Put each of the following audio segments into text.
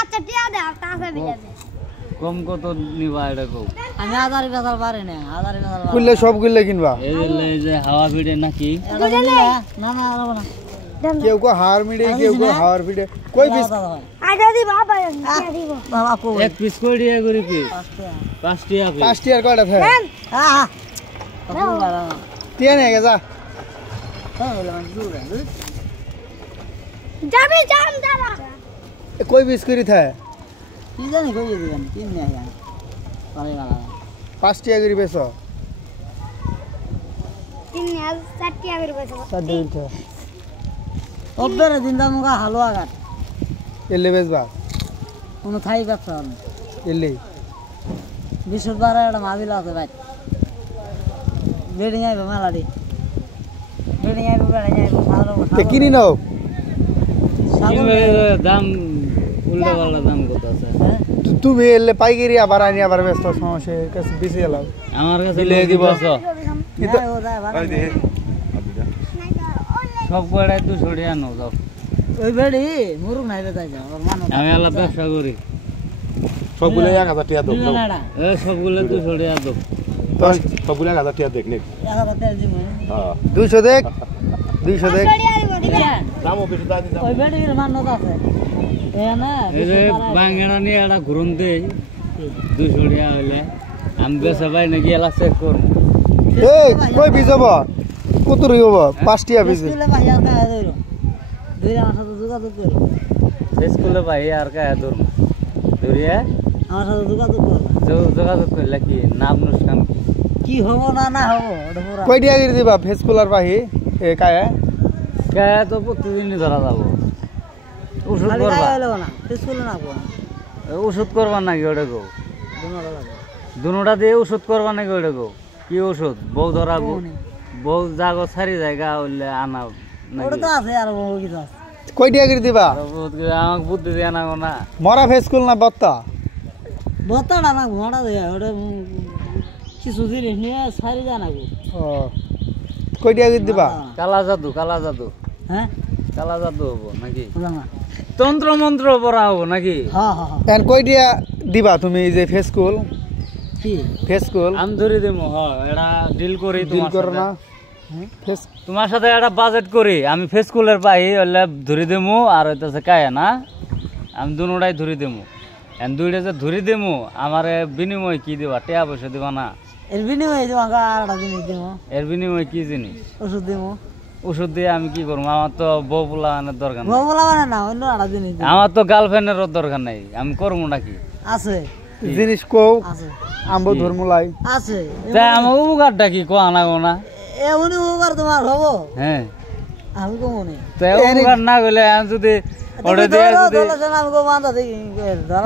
আচ্ছা টিয়া দে আর তাসা বিলে দে কম কত নিবা এটা কও আমি আদারি বেচার পারি না আদারি বেচার কুললে সব কুললে কিনবা এই যে হাওয়া ভিড়ে নাকি না না না না কেউ কো হার মিডে কেউ কো হার ভিড়ে কই পিস আইডা দি বাবা টিয়া দিব বাবা কো এক পিস কই দিয়া করি পিস 5 টিয়া পিস 5 টিয়ার কয়টা থাকে হ্যাঁ হ্যাঁ টিয়া নিয়ে গেছা যাবি জান দাদা কই পিস করি থাকে কি জানি কই দিবেন তিন না জানি পারে না 5 টিয়া করি বেচো 3000 টিয়া করে কইছো ওবেরে দিন দামগা হালুয়া কাট এলে বেচবা কোন থাই ব্যবসা না এলে বিশুদ্ধবার একটা মাবিলা আছে ভাই বেডিং আইবে মালাডি বেডিং আইবে বেডিং আইবে ভালো তে কিনি নাও দাম উল্টা পাল্টা দাম কত আছে তুমি এলে পাইকারি আবার আনি আবার ব্যস্ত সমস্যা কাছে বেশি এলাও আমার কাছে দিলে দিব সব কয়টাই 200 টাকা নাও যাও ওই বেডি মুরু নাই বেতাই যা ওর মানুষ আমি আলাদা ব্যবসা করি সবগুলো 1000 টাকা দাও সবগুলো 200 টাকা দাও সবগুলো 1000 টাকা দেখ নে 1000 টাকা দিব হ্যাঁ 200 দেখ 200 দেখ টিয়া দিব দিবেন দামও বেশি দাও দিন ওই বেডির মানুষ আছে না এই যে বাঙ্গেরা নিয়ে একটা ঘুরন দেই 200 টাকা হইলে আমি বেচা ভাই নাকি এলা চেক করব এই কই পিস হবো কত রইব 5 টিয়া পিস স্কুলে ভাই আর কাজ হইলো দুই আমার সাথে যোগাযোগ করো স্কুলে ভাই আর কা দূর দূরিয়া আমার সাথে যোগাযোগ করো যোগাযোগ করলে কি নাম অনুষ্ঠান কি হবো না না হবো ওটা পুরা কই টিয়া করে দিবা ফেস কুলার পাহি এ কায়া কায়া তো প্রতিদিনই ধরা যাব ওষুধ খালি করবা গায়ে হলো না স্কুলে না কোন ওষুধ করবা নাকি ওটা গো দুনোটা দিয়ে ওষুধ করবা নাকি ওটা গো কি ওষুধ বউ ধরা গো বউ জাগো সারি জায়গা হইলে আনা ওটা তো আছে আর বহু কিছু আছে কই টিয়া করে দিবা আমাকে বুদ্ধি দিয়ে আনা গো না মরা ফেস কুল না বত্তা বতাটা না ঘোড়া দেয়া ওটা কিছু জিনিস নিয়ে সারি জানাবো ও কই টিয়া করে দিবা কালা জাদু হ্যাঁ কালা জাদু হবো নাকি বুঝলাম না তন্ত্র মন্ত্র পড়া হবো নাকি হ্যাঁ হ্যাঁ হ্যাঁ এন কই টিয়া দিবা তুমি এই যে ফেস কুল কি আমি ধরে দেবো এটা ডিল করি ডিল তোমার করো সাথে। না ফেস তোমার সাথে একটা বাজেট করি আমি ফেস কুলের পাই হলে ধরে দেবো আর হইতেছে কায়া না আমি দুটাই ধরে দেবো এন দুইটা যে ধরে দেবো আমার বিনিময় কি দিবা টেয়া পয়সা দিবা না এর বিনিময়ে তোমাকে আর একটা জিনিস দিব এর বিনিময় কি জিনিস ওষুধ দিব ওষুধ দিয়ে আমি কি করবো আমার তো বউ পোলানের দরকার নাই বউ বলা মানে না অন্য একটা জিনিস দিব। আমার তো গার্লফ্রেন্ডেরও দরকার নাই আমি করবো নাকি আছে জিনিস কও আছে আম্ব ধর্মলাই আছে তাই আমার উপকারটা কি কো আনা গো না এমনি উপকার তোমার হবো হ্যাঁ আমি কো মনে তাই উপকার না করলে আমি যদি ওরে দিয়ে যদি আমি কো মানতা দেখি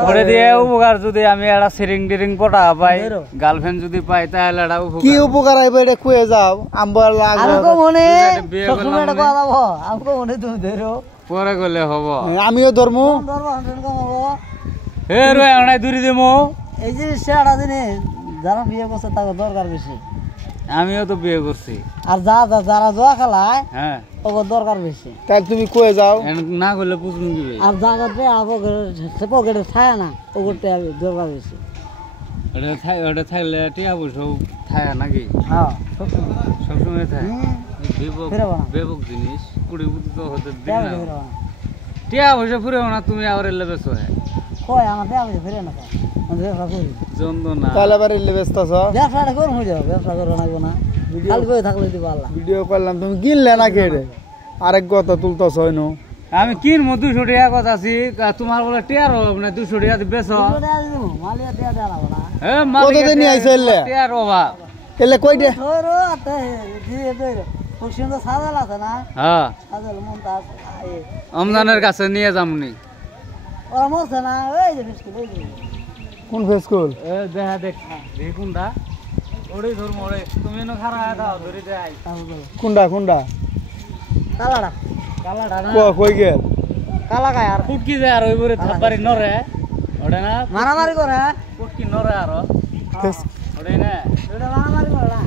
ওরে দিয়ে উপকার যদি আমি একটা সিরিং ডিরিং পটা পাই গার্লফ্রেন্ড যদি পাই তাহলে একটা কি উপকার উপকার আইবে এটা কয়ে যাও আম্ব লাগবে আমি কো মনে বিয়ে সবসময় এটা কথা বল আমি কো মনে তুমি ধরো পরে করলে হবো আমিও ধর্ম ধরবো হান্ড্রেড কম হবো হে রয়ে অনাই দূরি দেবো এই জিনিসটা একটা জিনিস যারা বিয়ে করছে তাকে দরকার বেশি আমিও তো বিয়ে করছি আর যারা জোয়া খেলায় হ্যাঁ ওকে দরকার বেশি তাহলে তুমি কয়ে যাও না করলে পুষুন কি আর জায়গাতে পকেটে থাকে না ওগুলোতে দরকার বেশি ওটা থাকলে টিয়া পয়সা থাকে নাকি হ্যাঁ সবসময় থাকে ফিরাবো না। বেবক জিনিস কুড়ি বুদ্ধি তো হতে দিন দেওয়া না ফিরে না টিয়া পয়সা ফুরেও না তুমি আবার এলে বেসো হ্যাঁ কয় আমার দেওয়া ফিরে না আমি ব্যবসা করি যন্ত্রণা তাহলে আবার এলে ব্যস্ত আছো ব্যবসাটা করুন হয়ে যাবে ব্যবসা করে লাগবে না খালি বই থাকলে দিব আল্লাহ ভিডিও করলাম তুমি কিনলে না কেড়ে আরেক কথা তুলতেছ হইনো আমি কিনবো 200 টাকা কথা আছি তোমার বলে টিয়ার হবে না 200 টাকা বেসো মালিয়া দেওয়া দেওয়া লাগবে না কতদিন নিয়ে আইছো এলে? টিয়ার অভাব এলে কইটে ধরো ধীরে ধীরে খুব সুন্দর সাজাল আছে না হ্যাঁ সাজাল মন তার আমদানের কাছে নিয়ে যামনি ওরা মরছে না ওই যে বিস্কুট ওই যে কোন ফেস কুল দেখা দেখুনটা ওড়ে ধরবো ওড়ে তুমি না খারা দাও ধরে দেয় কোনটা কালাটা কালাটা না কই গেল কালা গায় আর কুটকি যায় আর ওই বরে থাপারি নরে ওটা না মারামারি করে কুটকি নরে আর ফেস ওটাই না এটা মারামারি করে না